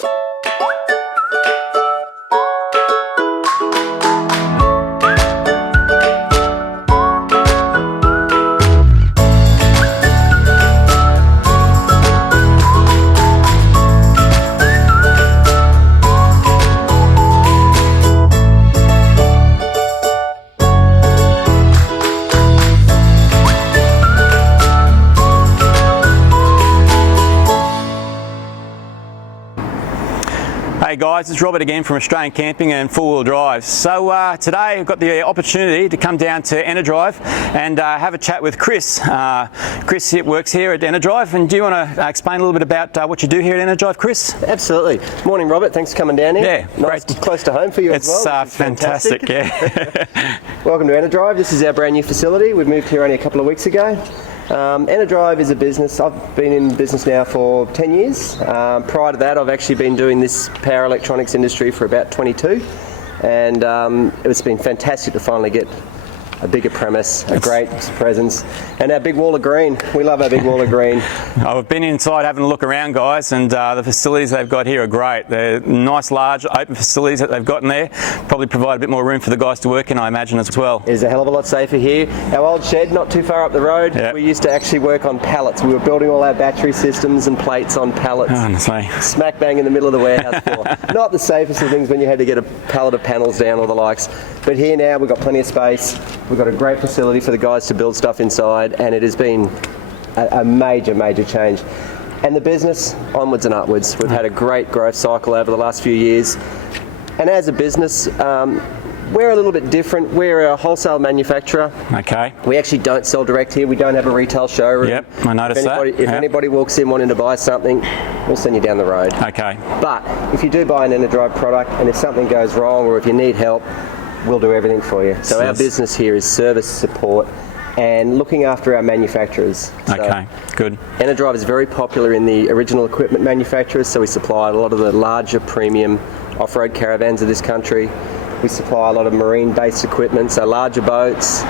Hey guys, it's Robert again from Australian Camping and Four Wheel Drive. So today I've got the opportunity to come down to Enerdrive and have a chat with Chris. Chris works here at Enerdrive, and do you want to explain a little bit about what you do here at Enerdrive, Chris? Absolutely. Morning Robert, thanks for coming down here. Yeah, nice, great. Close to home for you as well. It's fantastic, yeah. Welcome to Enerdrive. This is our brand new facility. We've moved here only a couple of weeks ago. Enerdrive is a business, I've been in business now for 10 years. Prior to that, I've actually been doing this power electronics industry for about 22, and it's been fantastic to finally get a bigger premise, a great presence, and our big wall of green. We love our big wall of green. I've been inside having a look around, guys, and the facilities they've got here are great. They're nice, large, open facilities that they've got in there. Probably provide a bit more room for the guys to work in, I imagine, as well. It's a hell of a lot safer here. Our old shed, not too far up the road, we used to actually work on pallets. We were building all our battery systems and plates on pallets. Honestly. Smack bang in the middle of the warehouse floor. Not the safest of things when you had to get a pallet of panels down or the likes. But here now, we've got plenty of space. We've got a great facility for the guys to build stuff inside, and it has been a major, major change. And the business, onwards and upwards. We've had a great growth cycle over the last few years. And as a business, we're a little bit different. We're a wholesale manufacturer. Okay. We actually don't sell direct here. We don't have a retail showroom. Yep, I noticed that. If anybody walks in wanting to buy something, we'll send you down the road. Okay. But if you do buy an Enerdrive product, and if something goes wrong or if you need help, we'll do everything for you. So our business here is service support and looking after our manufacturers. Okay, good. Enerdrive is very popular in the original equipment manufacturers, so we supply a lot of the larger premium off-road caravans of this country. We supply a lot of marine-based equipment, so larger boats,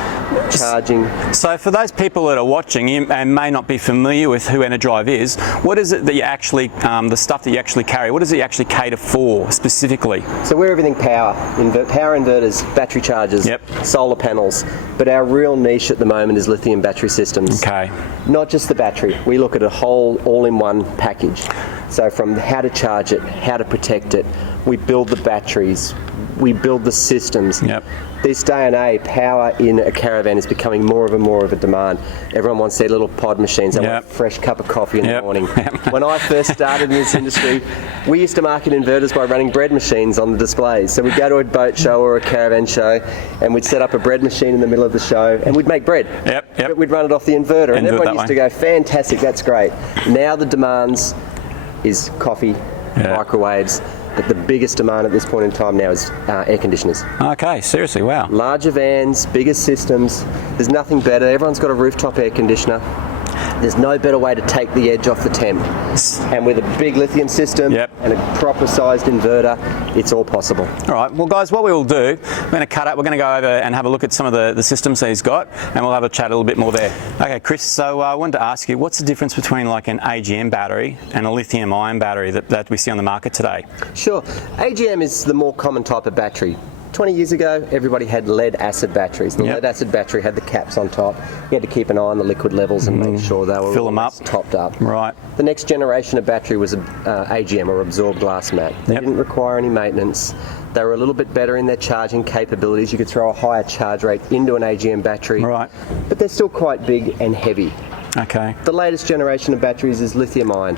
charging. So for those people that are watching and may not be familiar with who Enerdrive is, what is it that you actually, the stuff that you actually carry, what does it actually cater for specifically? So we're everything power, power inverters, battery chargers, solar panels, but our real niche at the moment is lithium battery systems. Okay. Not just the battery, we look at a whole all-in-one package. So from how to charge it, how to protect it, we build the batteries, we build the systems. Yep. This day and age, power in a caravan is becoming more of a demand. Everyone wants their little pod machines. They want a fresh cup of coffee in the morning. When I first started in this industry, we used to market inverters by running bread machines on the displays. So we'd go to a boat show or a caravan show, and we'd set up a bread machine in the middle of the show, and we'd make bread. But we'd run it off the inverter, and everyone used to go, fantastic, that's great. Now the demands is coffee, microwaves. But the biggest demand at this point in time now is air conditioners. Okay, seriously, wow. Larger vans, bigger systems. There's nothing better. Everyone's got a rooftop air conditioner. There's no better way to take the edge off the temp. And with a big lithium system and a proper sized inverter, it's all possible. All right, well guys, what we will do, we're going to cut up, we're going to go over and have a look at some of the systems that he's got, and we'll have a chat a little bit more there. Okay, Chris, so I wanted to ask you, what's the difference between like an Agm battery and a lithium ion battery that we see on the market today? Sure, Agm is the more common type of battery. 20 years ago, everybody had lead acid batteries. The lead acid battery had the caps on top. You had to keep an eye on the liquid levels and make sure they were fill them up, topped up. Right. The next generation of battery was Agm, or absorbed glass mat. They didn't require any maintenance. They were a little bit better in their charging capabilities. You could throw a higher charge rate into an Agm battery, but they're still quite big and heavy. Okay. The latest generation of batteries is lithium ion,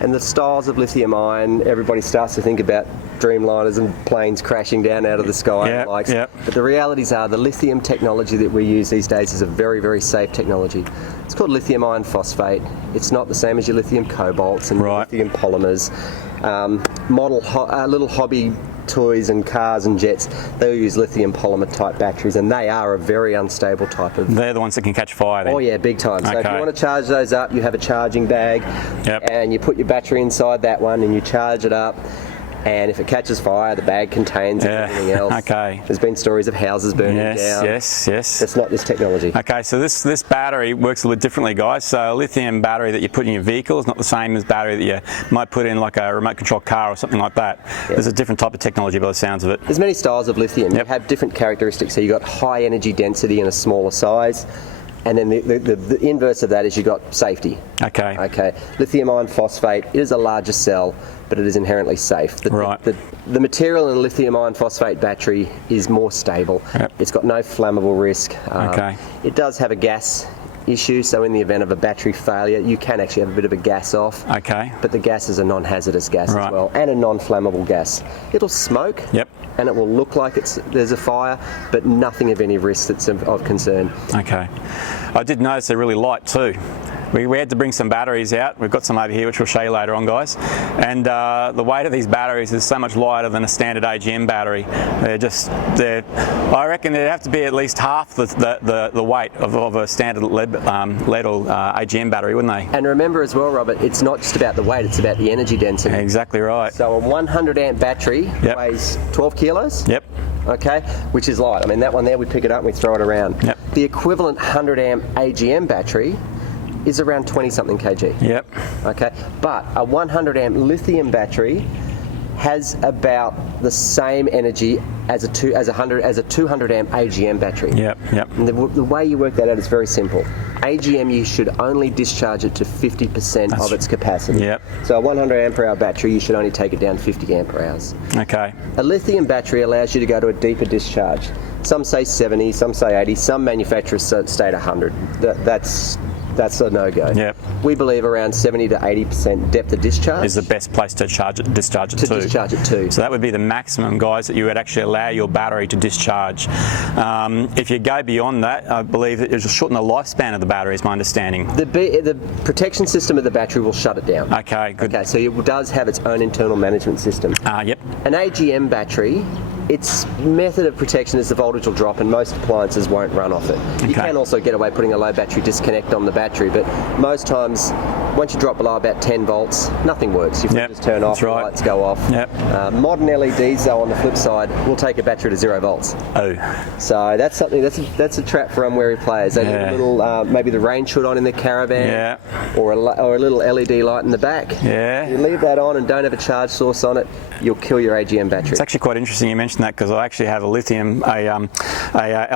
and the styles of lithium ion, everybody starts to think about Dreamliners and planes crashing down out of the sky and the likes. But the realities are the lithium technology that we use these days is a very, very safe technology. It's called lithium iron phosphate. It's not the same as your lithium cobalts and lithium polymers. Little hobby toys and cars and jets, they'll use lithium polymer type batteries, and they are a very unstable type of... They're the ones that can catch fire then? Oh yeah, big time. So if you want to charge those up, you have a charging bag and you put your battery inside that one and you charge it up. And if it catches fire, the bag contains everything else. Okay. There's been stories of houses burning down. Yes. That's not this technology. Okay, so this battery works a little differently, guys. So a lithium battery that you put in your vehicle is not the same as battery that you might put in like a remote control car or something like that. Yep. There's a different type of technology by the sounds of it. There's many styles of lithium. Yep. You have different characteristics. So you've got high energy density in a smaller size. And then the inverse of that is you've got safety. Okay. Lithium iron phosphate is a larger cell, but it is inherently safe. The material in a lithium iron phosphate battery is more stable. Yep. It's got no flammable risk. Okay. It does have a gas issue, so in the event of a battery failure, you can actually have a bit of a gas off. Okay. But the gas is a non-hazardous gas as well, and a non-flammable gas. It'll smoke. Yep. And it will look like there's a fire, but nothing of any risk that's of concern. Okay. I did notice they're really light too. We had to bring some batteries out. We've got some over here, which we'll show you later on, guys. And the weight of these batteries is so much lighter than a standard Agm battery. I reckon they'd have to be at least half the weight of a standard lead or Agm battery, wouldn't they? And remember as well, Robert, it's not just about the weight, it's about the energy density. Exactly right. So a 100 amp battery weighs 12 kilos. Yep. Okay, which is light. I mean, that one there, we pick it up and we throw it around. Yep. The equivalent 100 amp Agm battery is around 20-something kg. Yep. Okay, but a 100 amp lithium battery has about the same energy as a 200 amp Agm battery. Yep. And the way you work that out is very simple. Agm, you should only discharge it to 50% of its capacity. Yep. So a 100 amp hour battery, you should only take it down 50 amp hours. Okay. A lithium battery allows you to go to a deeper discharge. Some say 70, some say 80, some manufacturers state 100. That's a no-go. Yep. We believe around 70 to 80% depth of discharge is the best place to discharge it to. So that would be the maximum, guys, that you would actually allow your battery to discharge. If you go beyond that, I believe it will shorten the lifespan of the battery, is my understanding. The protection system of the battery will shut it down. Okay, good. Okay, so it does have its own internal management system. Yep. An Agm battery, its method of protection is the voltage will drop and most appliances won't run off it. Okay. You can also get away putting a low battery disconnect on the battery, but most times once you drop below about 10 volts, nothing works. Your fridges turn off, the lights go off. Yep. Modern LEDs, though, on the flip side, will take a battery to 0 volts. Oh. So that's something, that's a trap for unwary players. They need a little, maybe the rain hood on in the caravan, or a little LED light in the back. Yeah. You leave that on and don't have a charge source on it, you'll kill your Agm battery. It's actually quite interesting you mentioned that, because I actually have a lithium, a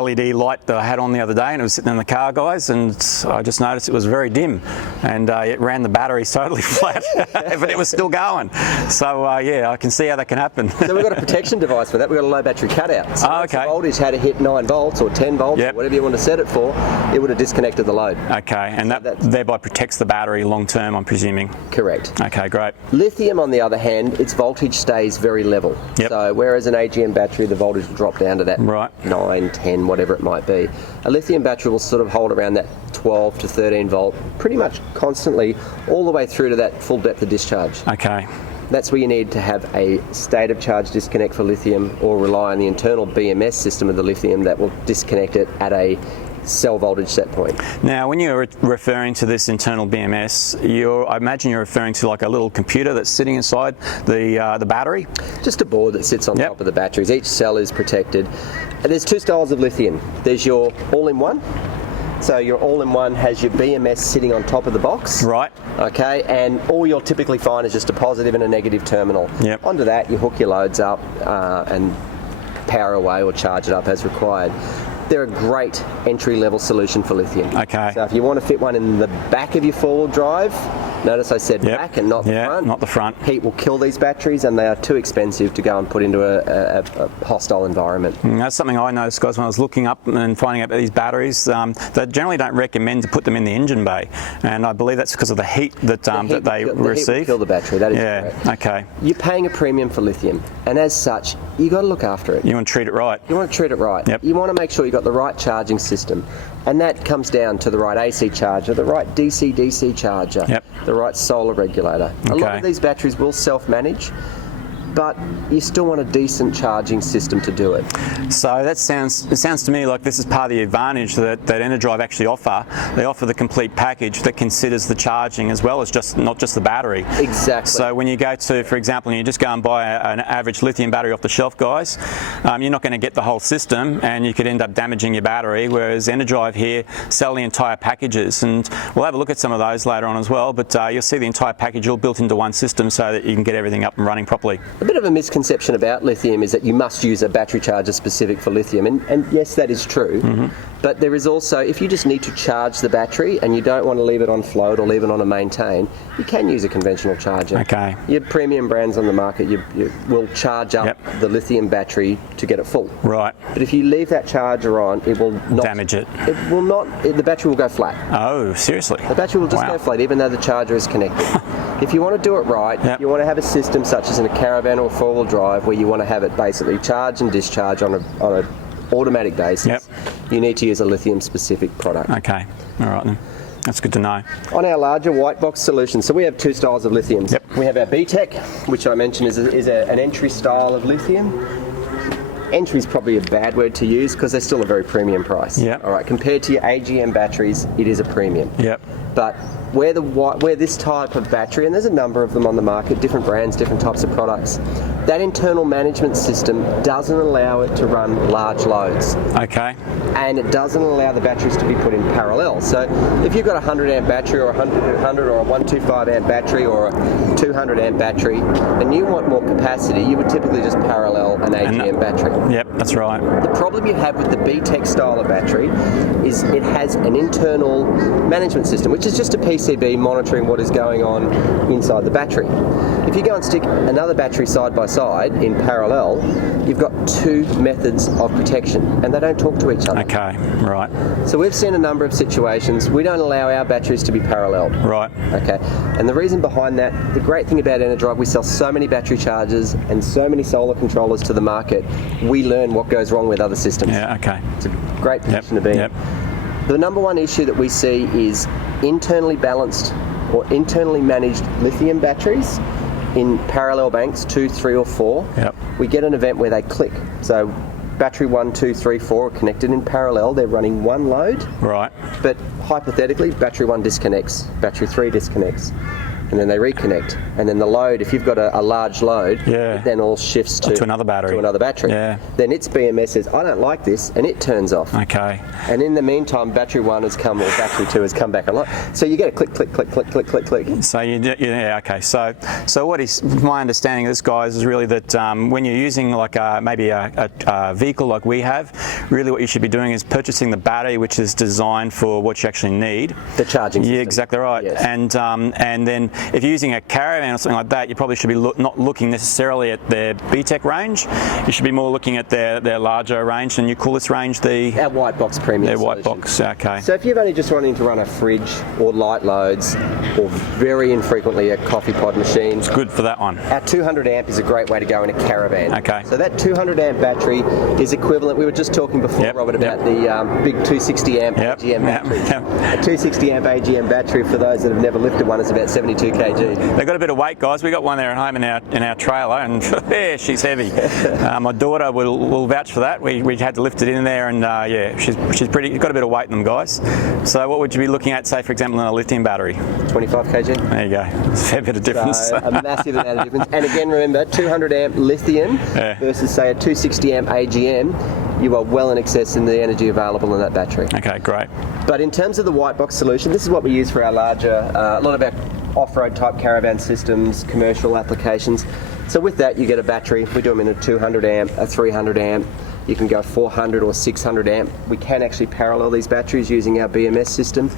LED light that I had on the other day, and it was sitting in the car, guys, and I just noticed it was very dim, and it ran the battery totally flat, but it was still going. So yeah, I can see how that can happen. So we've got a protection device for that. We've got a low battery cutout. So once the voltage had to hit 9 volts or 10 volts, or whatever you want to set it for, it would have disconnected the load. Okay, and that thereby protects the battery long term, I'm presuming. Correct. Okay, great. Lithium, on the other hand, its voltage stays very level. Yep. So whereas an Agm battery, the voltage will drop down to that 9, 10, whatever it might be. A lithium battery will sort of hold around that 12 to 13 volt pretty much constantly all the way through to that full depth of discharge. Okay. That's where you need to have a state of charge disconnect for lithium, or rely on the internal BMS system of the lithium that will disconnect it at a cell voltage set point. Now, when you're referring to this internal BMS, I imagine you're referring to like a little computer that's sitting inside the battery? Just a board that sits on top of the batteries. Each cell is protected. And there's 2 styles of lithium. There's your all-in-one. So your all-in-one has your BMS sitting on top of the box. Right. Okay, and all you'll typically find is just a positive and a negative terminal. Yep. Onto that, you hook your loads up and power away or charge it up as required. They're a great entry-level solution for lithium. Okay. So if you want to fit one in the back of your four-wheel drive, notice I said back and not the front. Not the front. Heat will kill these batteries, and they are too expensive to go and put into a hostile environment. That's something I noticed, guys, when I was looking up and finding out about these batteries. They generally don't recommend to put them in the engine bay, and I believe that's because of the heat that they receive. The heat will kill the battery. That is correct. Okay. You're paying a premium for lithium, and as such, you got to look after it. You want to treat it right. You want to treat it right. Yep. You want to make sure you've got the right charging system, and that comes down to the right AC charger, the right DC charger, the right solar regulator. A lot of these batteries will self-manage, but you still want a decent charging system to do it. So it sounds to me like this is part of the advantage that Enerdrive actually offer. They offer the complete package that considers the charging as well as not just the battery. Exactly. So when you go to, for example, you just go and buy an average lithium battery off the shelf, guys, you're not going to get the whole system, and you could end up damaging your battery, whereas Enerdrive here sell the entire packages, and we'll have a look at some of those later on as well, but you'll see the entire package all built into one system so that you can get everything up and running properly. A bit of a misconception about lithium is that you must use a battery charger specific for lithium, and yes, that is true, but there is also, if you just need to charge the battery and you don't want to leave it on float or leave it on a maintain, you can use a conventional charger. Okay. Your premium brands on the market, you will charge up the lithium battery to get it full. Right. But if you leave that charger on, it will not damage it. It will not. The battery will go flat. Oh, seriously? The battery will just go flat, even though the charger is connected. If you want to do it right, you want to have a system such as in a caravan or four-wheel drive where you want to have it basically charge and discharge on a automatic basis. You need to use a lithium-specific product. Okay. All right then. That's good to know. On our larger white box solution, so we have two styles of lithiums. We have our B-TEC, which I mentioned is an entry style of lithium. Entry is probably a bad word to use because they're still a very premium price. All right, compared to your Agm batteries, it is a premium. But where this type of battery, and there's a number of them on the market, different brands, different types of products, that internal management system doesn't allow it to run large loads. Okay. And it doesn't allow the batteries to be put in parallel. So if you've got a 100 amp battery or a 100 or a 125 amp battery or a 200 amp battery and you want more capacity, you would typically just parallel an Agm battery. Yep, that's right. The problem you have with the B-TEC style of battery is it has an internal management system, which is just a PCB monitoring what is going on inside the battery. If you go and stick another battery side by side in parallel, you've got two methods of protection and they don't talk to each other. Okay, right. So we've seen a number of situations, we don't allow our batteries to be paralleled. Right. Okay. And the reason behind that, the great thing about Enerdrive, we sell so many battery chargers and so many solar controllers to the market, we learn what goes wrong with other systems. Yeah, okay. It's a great position to be in. The number one issue that we see is internally balanced or internally managed lithium batteries in parallel banks, 2, 3 or 4. We get an event where they click. So battery 1, 2, 3, 4 are connected in parallel. They're running one load. Right. But hypothetically, battery 1 disconnects, battery 3 disconnects. And then they reconnect, and then the load, if you've got a large load, it then all shifts to another battery. Then its BMS says, I don't like this, and it turns off. Okay. And in the meantime, battery 1 has come, or battery 2 has come back online. So you get a click, click, click, click, click, click, click. So okay. So what is my understanding of this, guys, is really that when you're using like maybe a vehicle like we have, really what you should be doing is purchasing the battery which is designed for what you actually need. The charging system. Yeah, exactly right. Yes. And then if you're using a caravan or something like that, you probably should be not looking necessarily at their B-TEC range. You should be more looking at their larger range, and you call this range our white box premium. Their white box, okay. So if you're only just wanting to run a fridge or light loads, or very infrequently a coffee pod machine, it's good for that one. Our 200 amp is a great way to go in a caravan. Okay. So that 200 amp battery is equivalent. We were just talking before, Robert, about the big 260 amp Agm battery. A 260 amp Agm battery, for those that have never lifted one, is about 72 kg. They've got a bit of weight, guys. We got one there at home in our trailer, and yeah, she's heavy. My daughter will vouch for that. We had to lift it in there, and yeah, she's got a bit of weight in them, guys. So what would you be looking at, say, for example, in a lithium battery? 25 kg. There you go. It's a fair bit of difference. So a massive amount of difference. And again, remember, 200 amp lithium versus, say, a 260 amp Agm, you are well in excess in the energy available in that battery. Okay, great. But in terms of the white box solution, this is what we use for our larger, a lot of our off-road type caravan systems, commercial applications. So with that, you get a battery. We do them in a 200 amp, a 300 amp. You can go 400 or 600 amp. We can actually parallel these batteries using our BMS systems.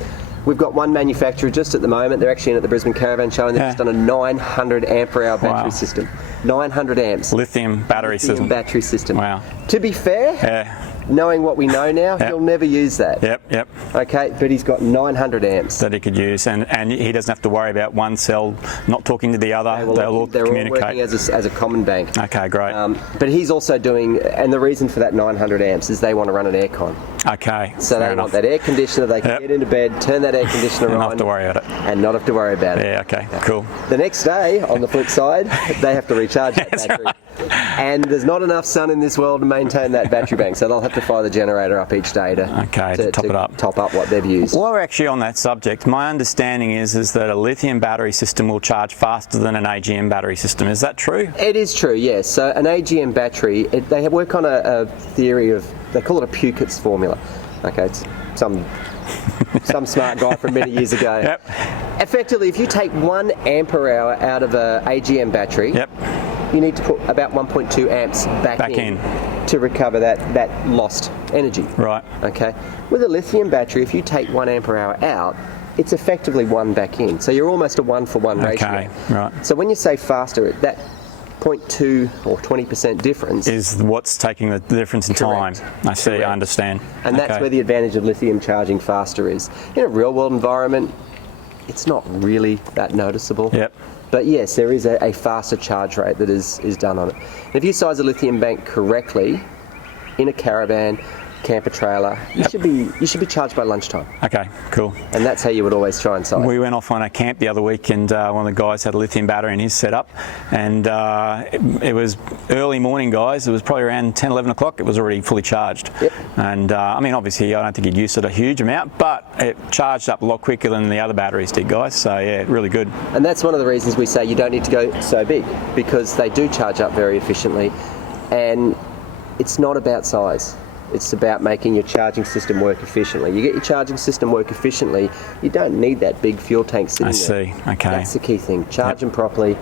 We've got one manufacturer just at the moment. They're actually in at the Brisbane Caravan Show, and they've just done a 900 ampere hour battery system. 900 amps. Lithium battery system. Battery system. Wow. To be fair, Knowing what we know now, he'll never use that. Yep. Okay, but he's got 900 amps that he could use, and he doesn't have to worry about one cell not talking to the other. They'll all communicate. All working as a common bank. Okay, great. But he's also doing, and the reason for that 900 amps is they want to run an aircon. Okay. So they want that air conditioner. They can get into bed, turn that air conditioner on, and not have to worry about it. And not have to worry about it. Yeah. Okay. Cool. The next day, on the flip side, they have to recharge that battery. Right. And there's not enough sun in this world to maintain that battery bank, so they'll have to fire the generator up each day to top it up. Top up what they've used. While we're actually on that subject, my understanding is that a lithium battery system will charge faster than an Agm battery system. Is that true? It is true, yes. So an Agm battery, they work on a theory of, they call it a Pukett's formula. Okay, it's some smart guy from many years ago. Yep. Effectively, if you take 1 ampere hour out of a Agm battery, you need to put about 1.2 amps back in to recover that lost energy. Right. Okay. With a lithium battery, if you take 1 ampere hour out, it's effectively 1 back in. So you're almost a 1-for-1 ratio. Okay. Right. So when you say faster, that 0.2 or 20% difference is what's taking the difference in time. I see. Correct. I understand. And that's where the advantage of lithium charging faster is. In a real-world environment, it's not really that noticeable. Yep. But yes, there is a faster charge rate that is done on it. And if you size a lithium bank correctly, in a caravan, camper trailer, you should be charged by lunchtime. Okay, cool. And that's how you would always try and size. We went off on a camp the other week, and one of the guys had a lithium battery in his setup, and it was early morning, guys. It was probably around 10, 11 o'clock. It was already fully charged. Yep. And I mean, obviously, I don't think he'd used it a huge amount, but it charged up a lot quicker than the other batteries did, guys. So yeah, really good. And that's one of the reasons we say you don't need to go so big, because they do charge up very efficiently, and it's not about size. It's about making your charging system work efficiently. You get your charging system work efficiently, you don't need that big fuel tank sitting there. I see. Okay. That's the key thing. Charge them properly,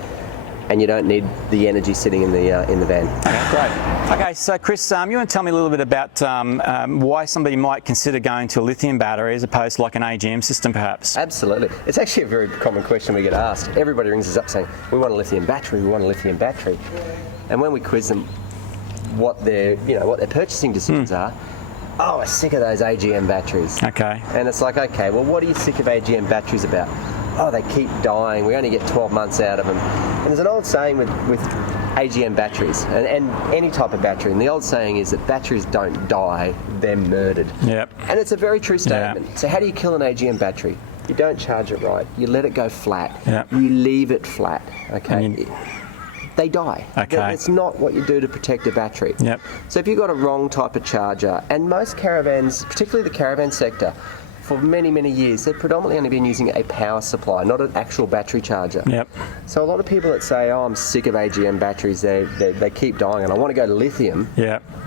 and you don't need the energy sitting in the van. Okay, great. Okay, so Chris, you want to tell me a little bit about why somebody might consider going to a lithium battery as opposed to like an Agm system, perhaps? Absolutely. It's actually a very common question we get asked. Everybody rings us up saying, we want a lithium battery, we want a lithium battery. And when we quiz them what their purchasing decisions are, we're sick of those Agm batteries. Okay. And it's like, okay, well, what are you sick of Agm batteries about? Oh, they keep dying. We only get 12 months out of them. And there's an old saying with Agm batteries and any type of battery. And the old saying is that batteries don't die, they're murdered. Yep. And it's a very true statement. Yep. So how do you kill an Agm battery? You don't charge it right. You let it go flat. Yep. You leave it flat. Okay. They die. Okay. It's not what you do to protect a battery. Yep. So if you've got a wrong type of charger, and most caravans, particularly the caravan sector, for many, many years, they've predominantly only been using a power supply, not an actual battery charger. Yep. So a lot of people that say, I'm sick of Agm batteries, they keep dying and I want to go to lithium,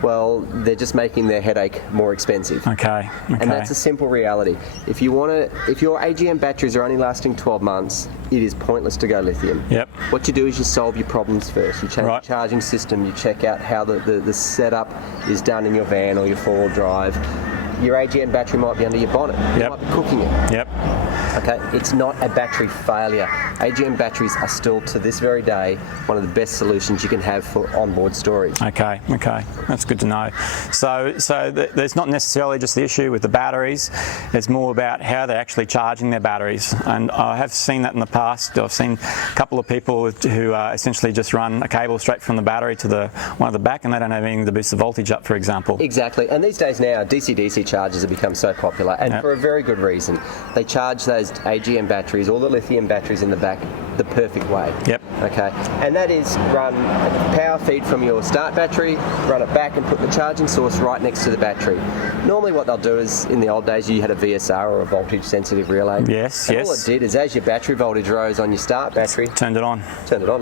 well, they're just making their headache more expensive. Okay. And that's a simple reality. If your Agm batteries are only lasting 12 months, it is pointless to go lithium. Yep. What you do is you solve your problems first. You change the charging system, you check out how the setup is done in your van or your four-wheel drive. Your Agm battery might be under your bonnet. You might be cooking it. Yep. Okay, it's not a battery failure. Agm batteries are still, to this very day, one of the best solutions you can have for onboard storage. Okay, that's good to know. So there's not necessarily just the issue with the batteries, it's more about how they're actually charging their batteries. And I have seen that in the past. I've seen a couple of people who essentially just run a cable straight from the battery to one of the back, and they don't have anything to boost the voltage up, for example. Exactly, and these days now, DC-DC chargers have become so popular, and for a very good reason. They charge those Agm batteries, all the lithium batteries in the back, the perfect way. Yep. Okay, and that is run a power feed from your start battery, run it back and put the charging source right next to the battery. Normally what they'll do is, in the old days, you had a VSR or a voltage sensitive relay. Yes, and all it did is, as your battery voltage rose on your start battery, turned it on,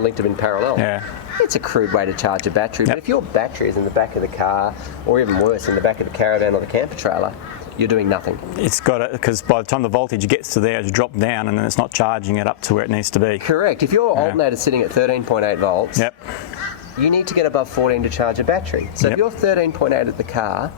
linked them in parallel. Yeah. It's a crude way to charge a battery, but if your battery is in the back of the car, or even worse, in the back of the caravan or the camper trailer, you're doing nothing. It's got it, because by the time the voltage gets to there, it's dropped down and then it's not charging it up to where it needs to be. Correct. If your alternator's sitting at 13.8 volts, you need to get above 14 to charge a battery. So if you're 13.8 at the car,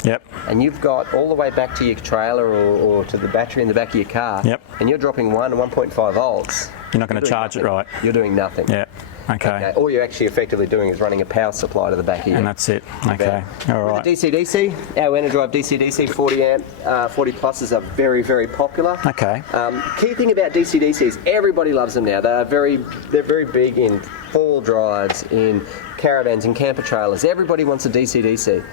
and you've got all the way back to your trailer or to the battery in the back of your car, and you're dropping 1 to 1.5 volts, you're not going to charge it right. You're doing nothing. Yeah. Okay. All you're actually effectively doing is running a power supply to the back of your And that's it. Okay. All right. With the DC-DC, our Enerdrive DC-DC 40 amp, 40 pluses are very, very popular. Okay. Key thing about DC-DC is everybody loves them now. They're very big in four-wheel drives, in caravans, in camper trailers. Everybody wants a DC-DC,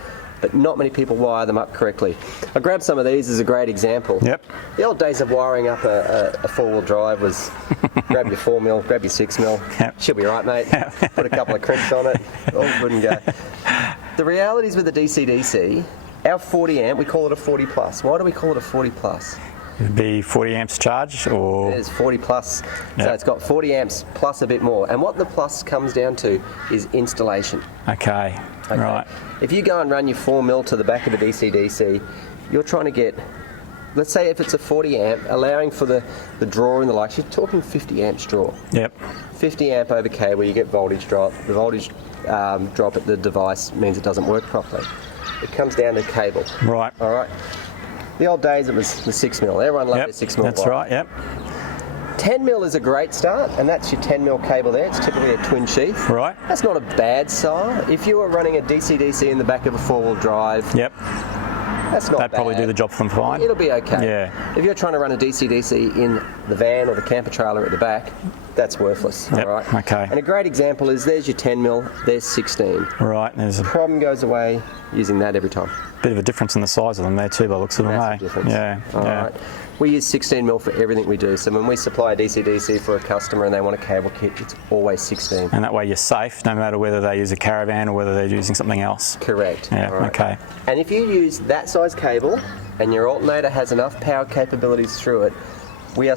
but not many people wire them up correctly. I grabbed some of these as a great example. Yep. The old days of wiring up a four-wheel drive was grab your 4mm, grab your 6mm. Yep. Should be right, mate. Put a couple of crimps on it, all good and go. The reality is with the DC-DC, our 40 amp, we call it a 40 plus. Why do we call it a 40 plus? It'd be 40 amps charge, or? It is 40 plus, Yep. so it's got 40 amps plus a bit more. And what the plus comes down to is installation. Okay. Right. If you go and run your 4mm to the back of a DC-DC, you're trying to get, let's say if it's a 40 amp, allowing for the draw and the likes, you're talking 50 amps draw. Yep. 50 amp over cable, you get voltage drop. The voltage drop at the device means it doesn't work properly. It comes down to cable. Right. All right. The old days it was the 6mm. Everyone loved their 6mm. That's right. Yep. 10mm is a great start, and that's your 10mm cable there. It's typically a twin sheath. Right. That's not a bad style. If you were running a DC-DC in the back of a four-wheel drive, Yep. that's not bad. That'd probably do the job for them fine. It'll be okay. Yeah. If you're trying to run a DC-DC in the van or the camper trailer at the back, that's worthless. Yep. All right. Okay. And a great example is there's your 10mm, there's 16. Right. There's a Problem goes away using that every time. bit of a difference in the size of them there too, by the looks of them. Massive eh? difference. Yeah. All yeah. right. We use 16mm for everything we do. So when we supply a DC-DC for a customer and they want a cable kit, it's always 16. And that way you're safe, no matter whether they use a caravan or whether they're using something else. Correct. Yeah. All right. Okay. And if you use that size cable and your alternator has enough power capabilities through it, we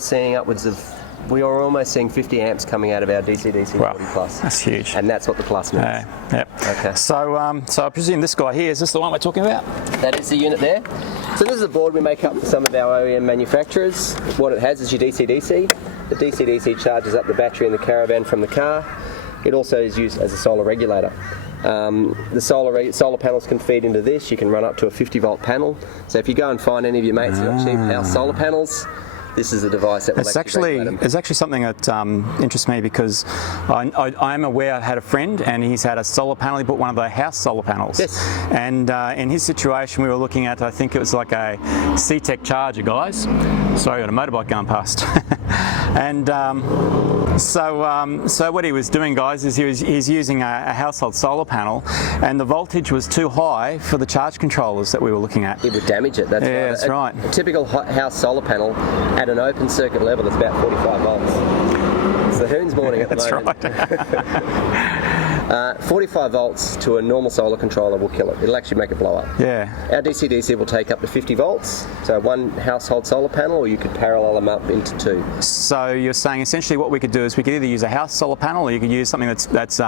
are almost seeing 50 amps coming out of our DC-DC Wow. 40 plus. That's huge. And that's what the plus means. Yep. Okay. So, so I presume this guy here, is this the one we're talking about? That is the unit there. So this is a board we make up for some of our OEM manufacturers. What it has is your DC-DC. The DC-DC charges up the battery in the caravan from the car. It also is used as a solar regulator. The solar panels can feed into this. You can run up to a 50 volt panel. So if you go and find any of your mates who got cheap house solar panels, this is a device that will It's actually something that interests me, because I'm aware. I had a friend and he's had a solar panel. He bought one of the house solar panels. Yes. And in his situation, we were looking at, I think it was like a B-TEC charger, guys. Sorry, I got a motorbike going past. And so what he was doing, guys, is he's using a household solar panel, and the voltage was too high for the charge controllers that we were looking at. It would damage it. That's Yeah, right. that's right. A typical house solar panel at an open circuit level is about 45 volts. It's the Hoon's morning at the That's moment. right. 45 volts to a normal solar controller will kill it. It'll actually make it blow up. Yeah. Our DC-DC will take up to 50 volts, so one household solar panel, or you could parallel them up into two. So you're saying essentially what we could do is we could either use a house solar panel, or you could use something that's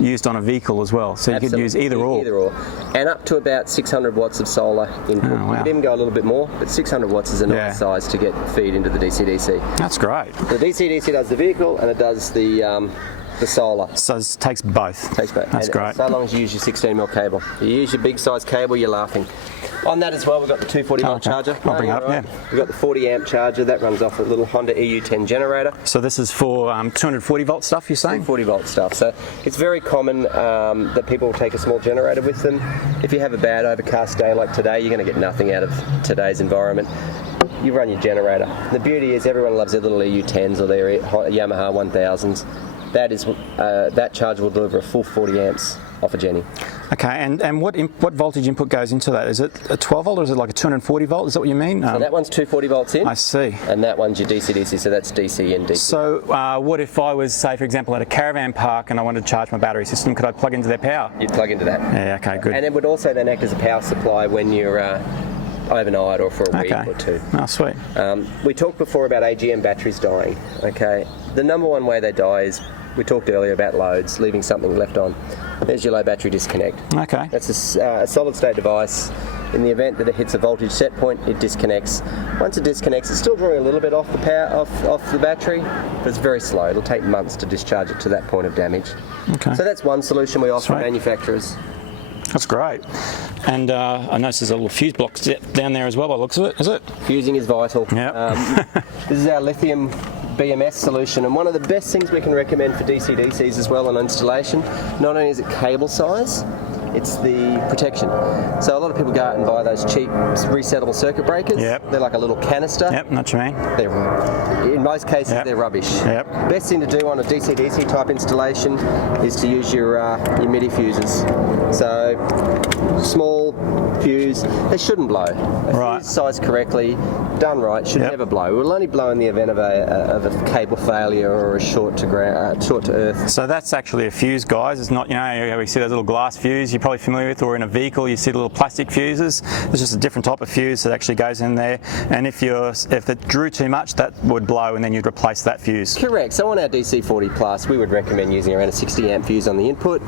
used on a vehicle as well. So you could use either or. Either or. And up to about 600 watts of solar input. Oh, wow. You could even go a little bit more, but 600 watts is a nice size to get feed into the DC-DC. That's great. The DC-DC does the vehicle and it does the solar. So it takes both. Takes both. That's and great. So long as you use your 16mm cable. You use your big size cable, you're laughing. On that as well, we've got the 240 volt charger. I'll bring it up, yeah. We've got the 40 amp charger that runs off a little Honda EU10 generator. So this is for 240 volt stuff, you're saying? 40 volt stuff. So it's very common that people will take a small generator with them. If you have a bad overcast day like today, you're going to get nothing out of today's environment. You run your generator. The beauty is everyone loves their little EU10s or their Yamaha 1000s. That charger will deliver a full 40 amps off a Jenny. Okay, and what voltage input goes into that? Is it a 12 volt or is it like a 240 volt? Is that what you mean? So that one's 240 volts in. I see. And that one's your DC-DC, so that's DC and DC. So what if I was, say, for example, at a caravan park and I wanted to charge my battery system? Could I plug into their power? You'd plug into that. Yeah, okay, good. And it would also then act as a power supply when you're overnight or for a week or two. Oh, sweet. We talked before about Agm batteries dying. Okay, the number one way they die is, we talked earlier about loads, leaving something left on. There's your low battery disconnect. Okay. That's a solid state device. In the event that it hits a voltage set point, it disconnects. Once it disconnects, it's still drawing a little bit off the power off the battery, but it's very slow. It'll take months to discharge it to that point of damage. Okay. So that's one solution we offer manufacturers. That's great. And I noticed there's a little fuse box down there as well by the looks of it, is it? Fusing is vital. Yeah. This is our lithium BMS solution, and one of the best things we can recommend for DC-DCs as well on installation, not only is it cable size, it's the protection. So a lot of people go out and buy those cheap resettable circuit breakers. Yep. They're like a little canister. Yep, know what you mean. In most cases, they're rubbish. Yep. Best thing to do on a DC-DC type installation is to use your MIDI fuses. So small fuse, they shouldn't blow. A fuse sized correctly, done right, should never blow. It will only blow in the event of a cable failure or a short to earth. So that's actually a fuse, guys. It's not, you know, we see those little glass fuse you're probably familiar with, or in a vehicle you see the little plastic fuses. It's just a different type of fuse that actually goes in there, and if it drew too much, that would blow, and then you'd replace that fuse. Correct. So on our DC40 Plus, we would recommend using around a 60 amp fuse on the input.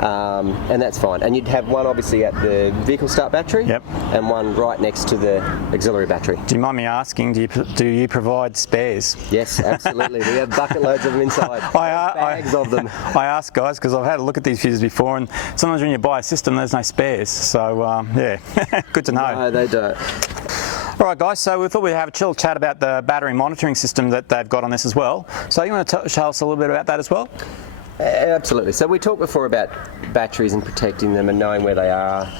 And that's fine. And you'd have one obviously at the vehicle start battery, and one right next to the auxiliary battery. Do you mind me asking, do you provide spares? Yes, absolutely. We have bucket loads of them inside. Bags of them. I ask, guys, because I've had a look at these fuses before, and sometimes when you buy a system, there's no spares. So yeah, good to know. No, they don't. All right, guys, so we thought we'd have a chill chat about the battery monitoring system that they've got on this as well. So you want to tell us a little bit about that as well? Absolutely. So we talked before about batteries and protecting them and knowing where they are.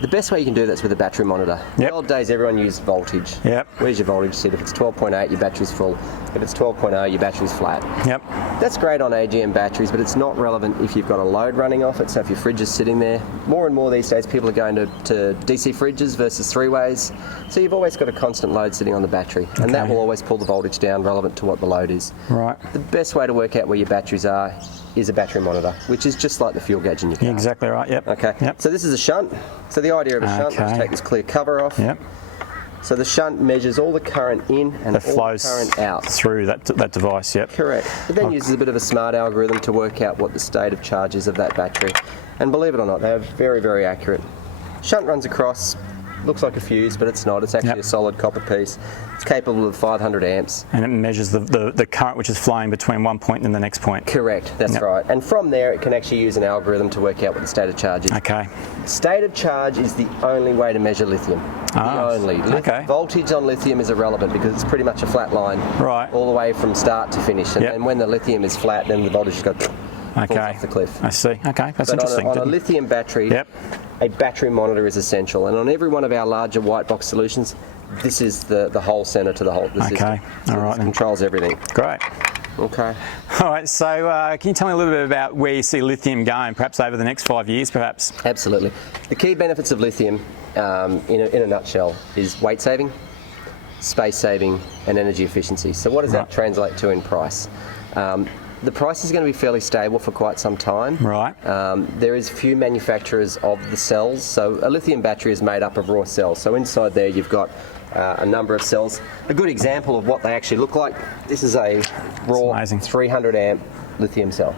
The best way you can do that's with a battery monitor. In the old days, everyone used voltage. Where's your voltage set? If it's 12.8, your battery's full. If it's 12.0, your battery's flat. That's great on Agm batteries, but it's not relevant if you've got a load running off it. So if your fridge is sitting there, more and more these days people are going to DC fridges versus three-ways. So you've always got a constant load sitting on the battery, and that will always pull the voltage down relevant to what the load is. Right. The best way to work out where your batteries are is a battery monitor, which is just like the fuel gauge in your car. Exactly right, Okay, so this is a shunt. So the idea of a shunt, let's take this clear cover off. So the shunt measures all the current in and all the current out. Through that device, Correct. It then uses a bit of a smart algorithm to work out what the state of charge is of that battery. And believe it or not, they are very, very accurate. Shunt runs across, looks like a fuse, but it's not. It's actually a solid copper piece. It's capable of 500 amps. And it measures the current which is flowing between one point and the next point. Correct, that's right. And from there, it can actually use an algorithm to work out what the state of charge is. Okay. State of charge is the only way to measure lithium. The only. Voltage on lithium is irrelevant because it's pretty much a flat line. Right. All the way from start to finish. And when the lithium is flat, then the voltage goes falls off the cliff. I see. Okay, that's interesting. On a lithium battery, a battery monitor is essential. And on every one of our larger white box solutions, this is the whole centre to the whole system. All right. It controls everything. Great. Okay. All right, so can you tell me a little bit about where you see lithium going, perhaps over the next 5 years, perhaps? Absolutely. The key benefits of lithium, in a nutshell, is weight saving, space saving, and energy efficiency. So what does that translate to in price? The price is going to be fairly stable for quite some time. Right. There is few manufacturers of the cells. So a lithium battery is made up of raw cells. So inside there you've got a number of cells. A good example of what they actually look like, this is a raw 300 amp lithium cell.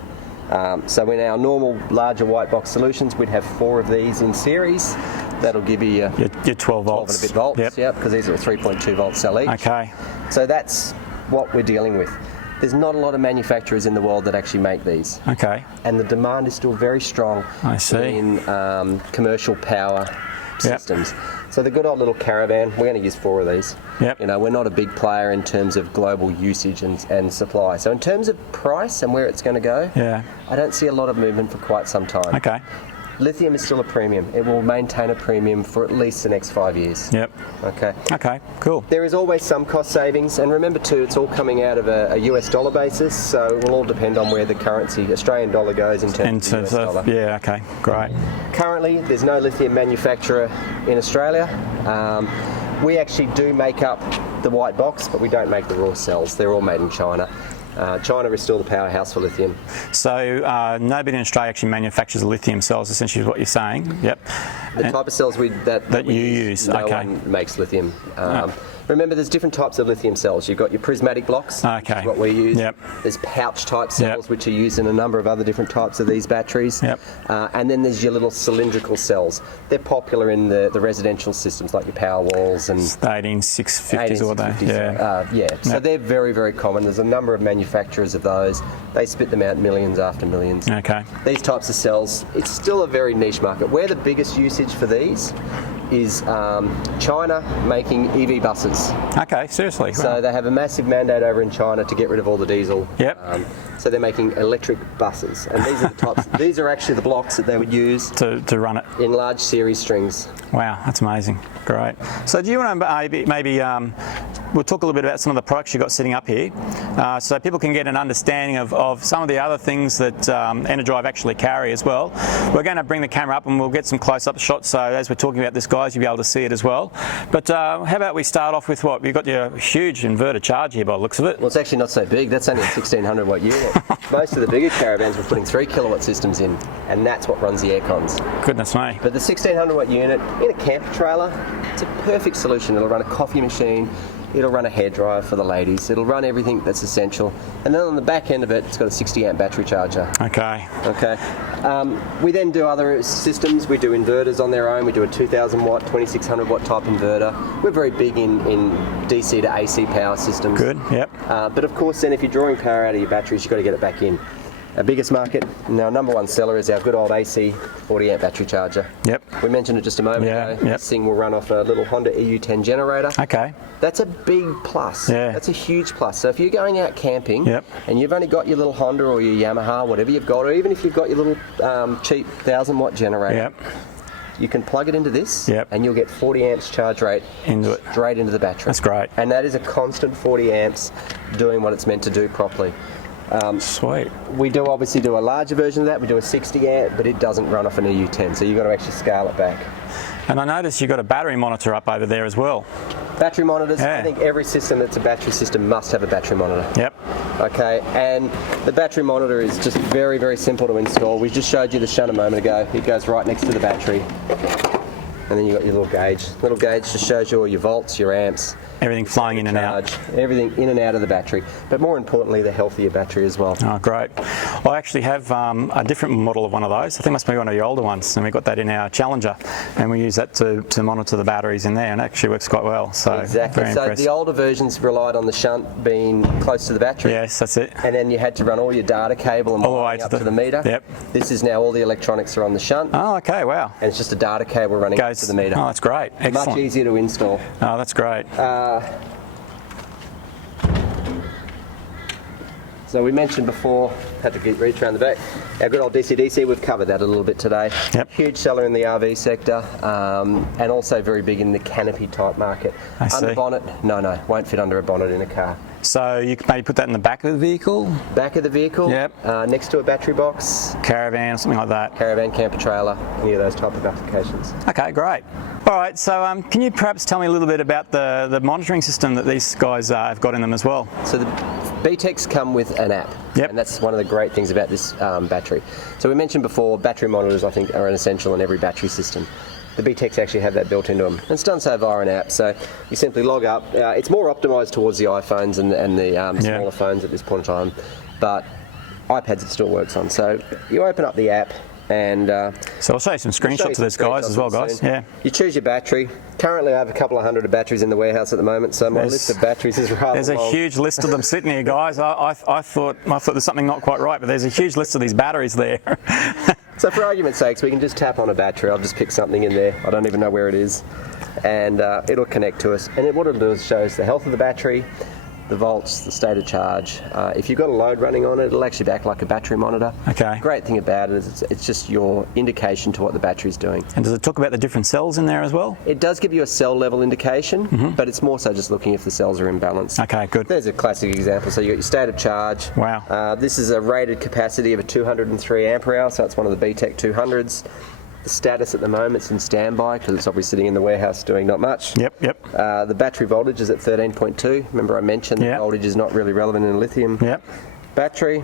So in our normal larger white box solutions, we'd have 4 of these in series. That'll give you your 12 volts. 12 and a bit volts, because these are a 3.2 volt cell each. Okay. So that's what we're dealing with. There's not a lot of manufacturers in the world that actually make these. Okay. And the demand is still very strong in commercial power systems. So the good old little caravan, we're going to use 4 of these. You know, we're not a big player in terms of global usage and supply. So in terms of price and where it's going to go, I don't see a lot of movement for quite some time. Okay. Lithium is still a premium. It will maintain a premium for at least the next 5 years. Okay. Okay, cool. There is always some cost savings, and remember too, it's all coming out of a US dollar basis, so it will all depend on where the currency, Australian dollar, goes in terms of US dollar. Yeah, okay, great. Currently, there's no lithium manufacturer in Australia. We actually do make up the white box, but we don't make the raw cells. They're all made in China. China is still the powerhouse for lithium. So nobody in Australia actually manufactures lithium cells, essentially is what you're saying. The type of cells that you use. No one makes lithium. Remember, there's different types of lithium cells. You've got your prismatic blocks, which is what we use. There's pouch-type cells, which are used in a number of other different types of these batteries. And then there's your little cylindrical cells. They're popular in the residential systems, like your power walls and 18650s or that. So they're very, very common. There's a number of manufacturers of those. They spit them out millions after millions. Okay. These types of cells, it's still a very niche market. Where the biggest usage for these is China making EV buses. Okay, seriously. So Wow. they have a massive mandate over in China to get rid of all the diesel. Yep. So they're making electric buses, and these are the types. These are actually the blocks that they would use to run it. in large series strings. Wow, that's amazing. Great. So do you want to maybe we'll talk a little bit about some of the products you've got sitting up here, so people can get an understanding of some of the other things that Enerdrive actually carry as well. We're going to bring the camera up and we'll get some close-up shots, so as we're talking about this, guys, you'll be able to see it as well. But how about we start off with what? You've got your huge inverter charge here by the looks of it. Well, it's actually not so big. That's only a 1600 watt unit. Most of the bigger caravans were putting 3 kilowatt systems in, and that's what runs the air cons. Goodness me. But the 1600 watt unit in a camper trailer, it's a perfect solution. It'll run a coffee machine, it'll run a hairdryer for the ladies, it'll run everything that's essential. And then on the back end of it, it's got a 60 amp battery charger. Okay. Okay. We then do other systems. We do inverters on their own. We do a 2000 watt, 2600 watt type inverter. We're very big in DC to AC power systems. Good, yep. But of course then if you're drawing power out of your batteries, you've got to get it back in. Our biggest market, and our number one seller, is our good old AC 40 amp battery charger. Yep. We mentioned it just a moment ago. Yep. This thing will run off a little Honda EU10 generator. Okay. That's a big plus. Yeah. That's a huge plus. So if you're going out camping, Yep. and you've only got your little Honda or your Yamaha, whatever you've got, or even if you've got your little cheap 1000 watt generator, Yep. you can plug it into this, Yep. and you'll get 40 amps charge rate Into it. straight into the battery. That's great. And that is a constant 40 amps doing what it's meant to do properly. Sweet. We do obviously do a larger version of that. We do a 60 amp, but it doesn't run off an EU10, so you've got to actually scale it back. And I noticed you've got a battery monitor up over there as well. Battery monitors, Yeah. I think every system that's a battery system must have a battery monitor. Yep. Okay, and the battery monitor is just very, very simple to install. We just showed you the shunt a moment ago. It goes right next to the battery. And then you've got your little gauge. Little gauge just shows you all your volts, your amps. Everything flowing in and out. Charge, everything in and out of the battery. But more importantly, the healthier battery as well. Oh, great. I actually have a different model of one of those. I think it must be one of your older ones, and we got that in our Challenger, and we use that to monitor the batteries in there, and it actually works quite well. So Exactly. very So impressed. the older versions relied on the shunt being close to the battery. Yes, that's it. And then you had to run all your data cable and All the way wiring to up the- to the meter. Yep. This is now all the electronics are on the shunt, Oh, okay. Wow. and it's just a data cable running up to the meter. Oh, that's great. Excellent. Much easier to install. Oh, that's great. So we mentioned before, had to reach around the back, our good old DC-DC, we've covered that a little bit today. Yep. Huge seller in the RV sector, and also very big in the canopy type market. I see. Under bonnet, no, won't fit under a bonnet in a car. So you can maybe put that in the back of the vehicle, Back of the vehicle, Yep. Next to a battery box, caravan, or something like that. caravan, camper trailer, any of those type of applications. Okay, great. All right, so can you perhaps tell me a little bit about the monitoring system that these guys have got in them as well? So the B-TECs come with an app, Yep. and that's one of the great things about this battery. So we mentioned before, battery monitors I think are an essential in every battery system. The B-TECs actually have that built into them. And it's done so via an app, so you simply log up. It's more optimised towards the iPhones and the smaller phones at this point in time, but iPads it still works on. So you open up the app, and So I'll show you some screenshots of this, guys, as well, guys. Yeah. you choose your battery. Currently I have a couple of hundred of batteries in the warehouse at the moment, so my list of batteries is rather There's a long. huge list of them sitting here, guys. I thought there's something not quite right, but there's a huge list of these batteries there. So for argument's sakes, we can just tap on a battery. I'll just pick something in there. I don't even know where it is. And it'll connect to us. And what it'll do is show us the health of the battery, the volts, the state of charge. If you've got a load running on it, it'll actually act like a battery monitor. Okay. Great thing about it is it's just your indication to what the battery's doing. And does it talk about the different cells in there as well? It does give you a cell level indication, but it's more so just looking if the cells are in balance. Okay, good. There's a classic example. So you got your state of charge. Wow. This is a rated capacity of a 203 ampere hour, so it's one of the B-TEC 200s. The status at the moment, it's in standby because it's obviously sitting in the warehouse doing not much. Yep. The battery voltage is at 13.2. Remember I mentioned the voltage is not really relevant in a lithium Yep. battery.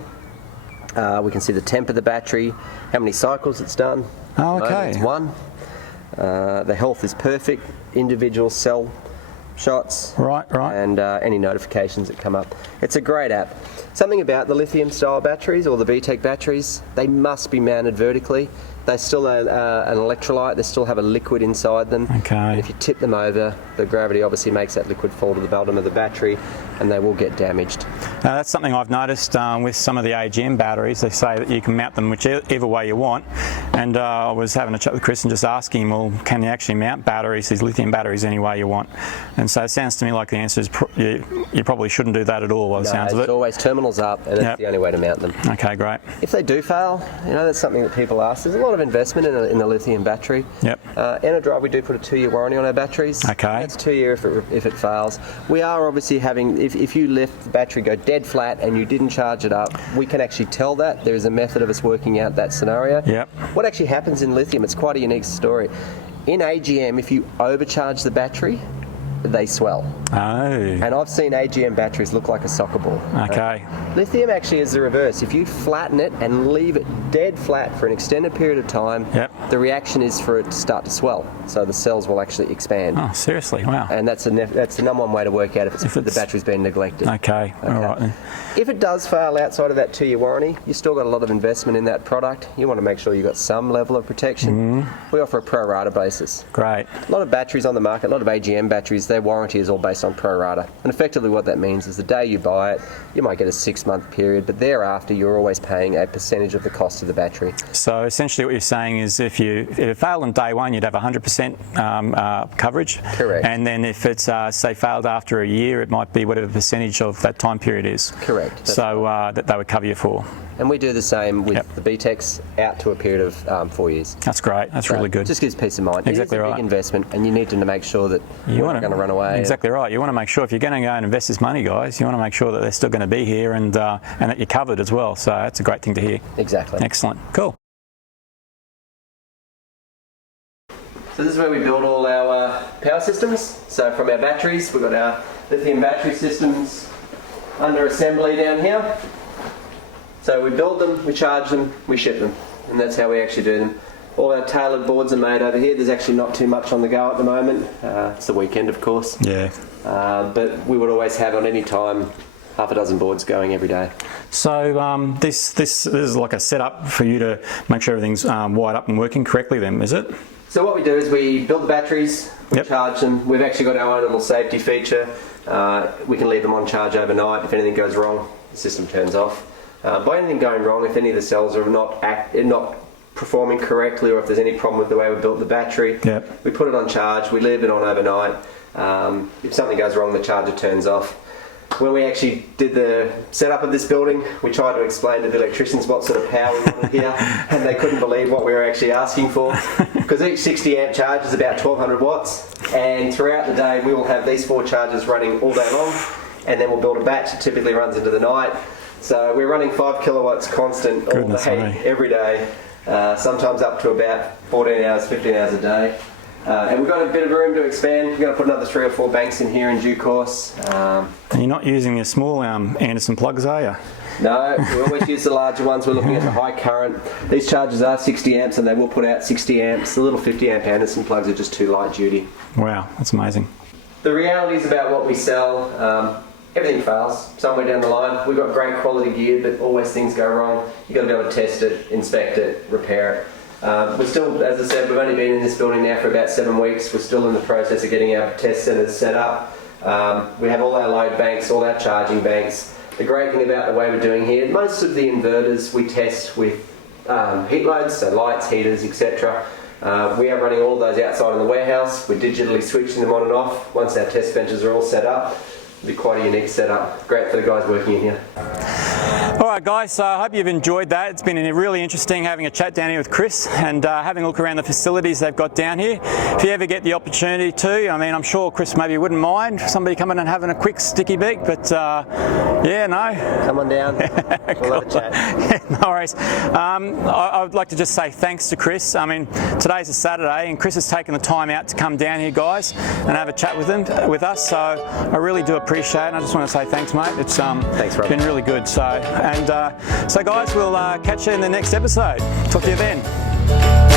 We can see the temp of the battery, how many cycles it's done. Oh, At the moment, okay. It's 1. The health is perfect. Individual cell shots. Right. And any notifications that come up. It's a great app. Something about the lithium style batteries or the B-TEC batteries, they must be mounted vertically. They still have an electrolyte, they still have a liquid inside them. Okay. And if you tip them over, the gravity obviously makes that liquid fall to the bottom of the battery and they will get damaged. Now that's something I've noticed with some of the Agm batteries. They say that you can mount them whichever way you want, And I was having a chat with Chris and just asking him, well, can you actually mount batteries, these lithium batteries, any way you want? And so it sounds to me like the answer is you probably shouldn't do that at all, by the sounds of it. It's always terminals up, and that's the only way to mount them. Okay, great. If they do fail, that's something that people ask. There's a lot of investment in the lithium battery. Yep. Enerdrive, we do put a 2-year warranty on our batteries. Okay. That's 2 years if it fails. We are obviously having, if you let the battery go dead flat and you didn't charge it up, we can actually tell that. There's a method of us working out that scenario. Yep. What actually happens in lithium, it's quite a unique story. In AGM, if you overcharge the battery, they swell. Oh. And I've seen AGM batteries look like a soccer ball. Okay. Lithium actually is the reverse. If you flatten it and leave it dead flat for an extended period of time, the reaction is for it to start to swell. So the cells will actually expand. Oh, seriously? Wow. And that's the number one way to work out if the battery's been neglected. Okay. All right then. If it does fail outside of that 2-year warranty, you've still got a lot of investment in that product. You want to make sure you've got some level of protection. We offer a pro rata basis. Great. A lot of batteries on the market, a lot of AGM batteries, their warranty is all based on pro rata. And effectively what that means is the day you buy it, you might get a 6-month period, but thereafter you're always paying a percentage of the cost of the battery. So essentially what you're saying is if it failed on day one, you'd have 100% coverage. Correct. And then if it's, say, failed after a year, it might be whatever percentage of that time period is. Correct. So that they would cover you for. And we do the same with the B-TECs out to a period of 4 years. That's great. That's really good. Just gives peace of mind. Exactly right. It's a big investment, and you need to make sure that you're not going to run away. Exactly right. You want to make sure if you're going to go and invest this money, guys, you want to make sure that they're still going to be here and that you're covered as well. So that's a great thing to hear. Exactly. Excellent. Cool. So this is where we build all our power systems. So from our batteries, we've got our lithium battery systems under assembly down here. So we build them, we charge them, we ship them, and that's how we actually do them. All our tailored boards are made over here. There's actually not too much on the go at the moment. It's the weekend, of course. Yeah. But we would always have on any time half a dozen boards going every day. So this is like a setup for you to make sure everything's wired up and working correctly then, is it? So what we do is we build the batteries, we charge them. We've actually got our own little safety feature. We can leave them on charge overnight. If anything goes wrong, the system turns off. By anything going wrong, if any of the cells are not performing correctly, or if there's any problem with the way we built the battery, we put it on charge, we leave it on overnight. If something goes wrong, the charger turns off. When we actually did the setup of this building, we tried to explain to the electricians what sort of power we wanted here, and they couldn't believe what we were actually asking for, because each 60 amp charge is about 1200 watts, and throughout the day we will have these 4 chargers running all day long, and then we'll build a batch that typically runs into the night. So we're running 5 kilowatts constant all day, every day, sometimes up to about 14 hours, 15 hours a day. And we've got a bit of room to expand. We're going to put another 3 or 4 banks in here in due course. And you're not using your small Anderson plugs, are you? No, we always use the larger ones. We're looking at the high current. These chargers are 60 amps and they will put out 60 amps. The little 50 amp Anderson plugs are just too light duty. Wow, that's amazing. The reality is about what we sell. Everything fails somewhere down the line. We've got great quality gear, but always things go wrong. You've got to be able to test it, inspect it, repair it. We're still, as I said, we've only been in this building now for about 7 weeks. We're still in the process of getting our test centres set up. We have all our load banks, all our charging banks. The great thing about the way we're doing here, most of the inverters we test with heat loads, so lights, heaters, etc. We are running all those outside in the warehouse. We're digitally switching them on and off. Once our test benches are all set up, it'll be quite a unique setup. Great for the guys working in here. Alright guys, so I hope you've enjoyed that. It's been really interesting having a chat down here with Chris and having a look around the facilities they've got down here. If you ever get the opportunity to, I mean, I'm sure Chris maybe wouldn't mind somebody coming and having a quick sticky beak, but yeah, no. Come on down, we'll have a chat. Yeah, no worries. I would like to just say thanks to Chris. I mean, today's a Saturday and Chris has taken the time out to come down here, guys, and have a chat with us, so I really do appreciate it, and I just want to say thanks, mate. It's thanks, Rob. been really good. So guys, we'll catch you in the next episode. Talk to you then.